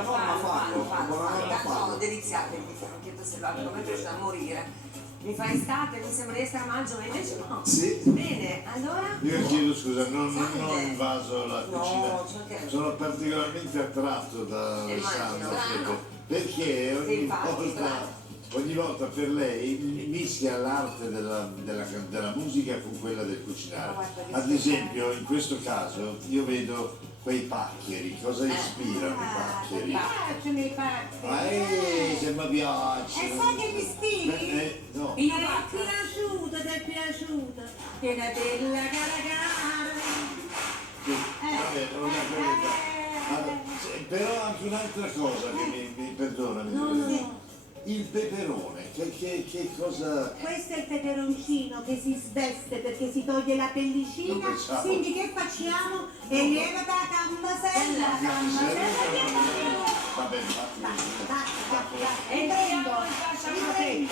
una forma fallo. Tanto deliziatevi, anche tu sei l'altro, come piace da morire. Mi fa estate, mi sembra di essere a maggio, ma invece no. Sì. Bene, allora? Io chiedo scusa, non ho invaso la cucina. No, c'è che... Sono particolarmente attratto da Alessandro perché ogni volta per lei mischia l'arte della musica con quella del cucinare. Ad esempio, in questo caso io vedo quei paccheri, cosa ispirano i paccheri? Mi piacciono i paccheri. Se mi piace. E sai che mi ispiri? No. Ti è piaciuta, che la bella cara. Sì, vabbè, una cosa. Però anche un'altra cosa che mi perdonami. Il peperone, che cosa... Questo è il peperoncino che si sveste perché si toglie la pellicina, quindi che facciamo? E lieva da camasella. Va bene, Riprendo.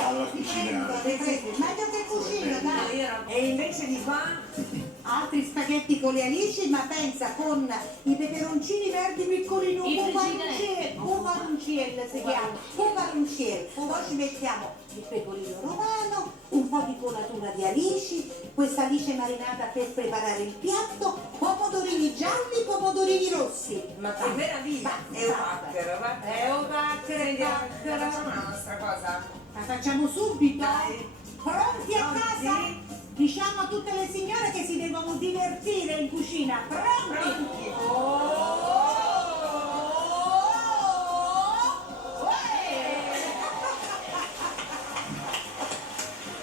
alla cucina. Meglio che cucina, dai. E invece di qua... Altri spaghetti con le alici, ma pensa con i peperoncini verdi piccolini, puparunciel si chiama, puparunciel. Poi ci mettiamo il pecorino romano, un po' di colatura di alici, questa alice marinata per preparare il piatto, pomodorini gialli, pomodorini rossi. Ma che meraviglia! È un pacchero, va? È un pacchero. Facciamo la nostra cosa? La facciamo subito? Dai. Pronti a casa? Diciamo a tutte le signore che si devono divertire in cucina. Pronti?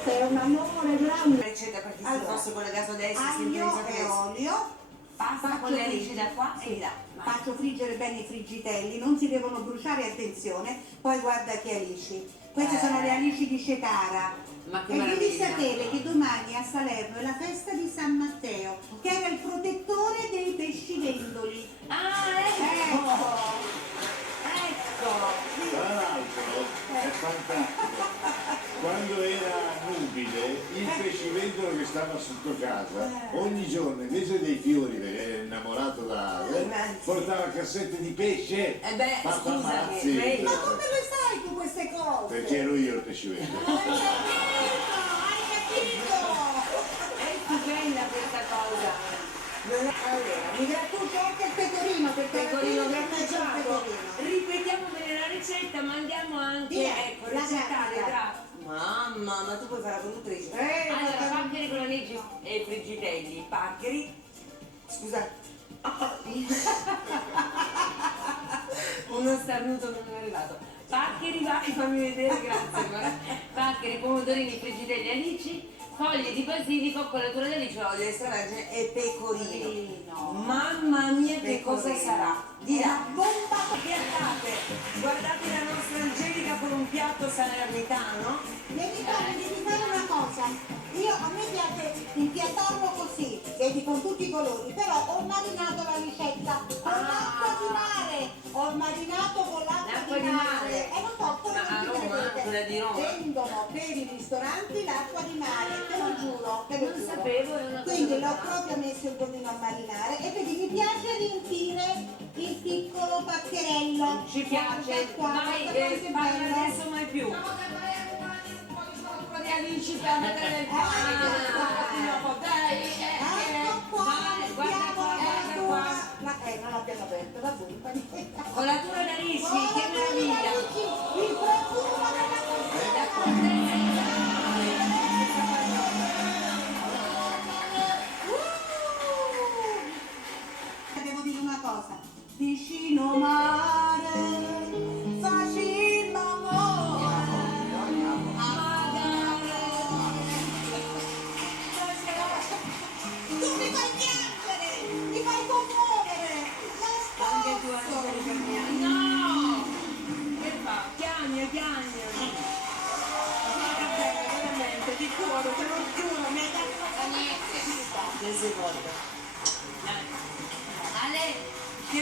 Sei un amore grande. Ricetta per chi si fosse collegato adesso. Aglio e olio. Pasta con le alici da qua e di là. Faccio friggere bene i friggitelli, non si devono bruciare, attenzione. Poi guarda che alici. Queste sono le alici di Cecara. Ma che e devi meraviglia. sapere che domani a Salerno è la festa di San Matteo, che era il protettore dei pescivendoli. Ah, ecco! Tra l'altro è fantastico. Quando era nubile, il pescivendolo che stava sotto casa, ogni giorno invece dei fiori, perché era innamorato da portava cassette di pesce. Fatto ammazzi. Ma come le sai tu queste cose? Perché ero io il pescivendolo. Hai capito? È stupenda questa cosa. Allora, mi grattugi anche il pecorino perché Pecorino grattugiato. Ripetiamo bene la ricetta, ma andiamo anche, ecco, la ricettare grafica. tra... Mamma, ma tu puoi fare la conduttrice. Allora, paccheri con alici e friggitelli. Paccheri. Scusa. Uno starnuto non è arrivato. Paccheri, vai, fammi vedere, grazie. Guarda. Paccheri, pomodorini, friggitelli, alici, foglie di basilico, colatura di alici, olio extravergine e pecorino. Mamma mia, che cosa sarà? Dirà bomba piattate. Guardate la nostra Angelica con un piatto salernitano. devi fare una cosa. A me piace impiattarlo così, vedi, con tutti i colori, però ho marinato la ricetta con l'acqua di mare. Ho marinato con l'acqua di mare. E non so, come quella di Roma. vendono per i ristoranti l'acqua di mare, te lo giuro, te lo Non giuro. sapevo, era una cosa Quindi l'ho normale. proprio messo un pochino a marinare e vedi, mi piace riempire il piccolo paccherello. Ci piace. Vai, parla adesso mai più. Di amici per mettere nel pane. Ecco qua, Guarda qua. non l'abbiamo aperto, va bene. Colatura d'alici, che meraviglia. Il profumo della Devo dire una cosa, vicino mare, facilmente tu mi fai piangere, mi fai commuovere, non Anche tu Angelica mia. No! Che fa? Piagna. Guarda bene, veramente, di cuore, te lo giuro, mi hai dato niente. Che si porta?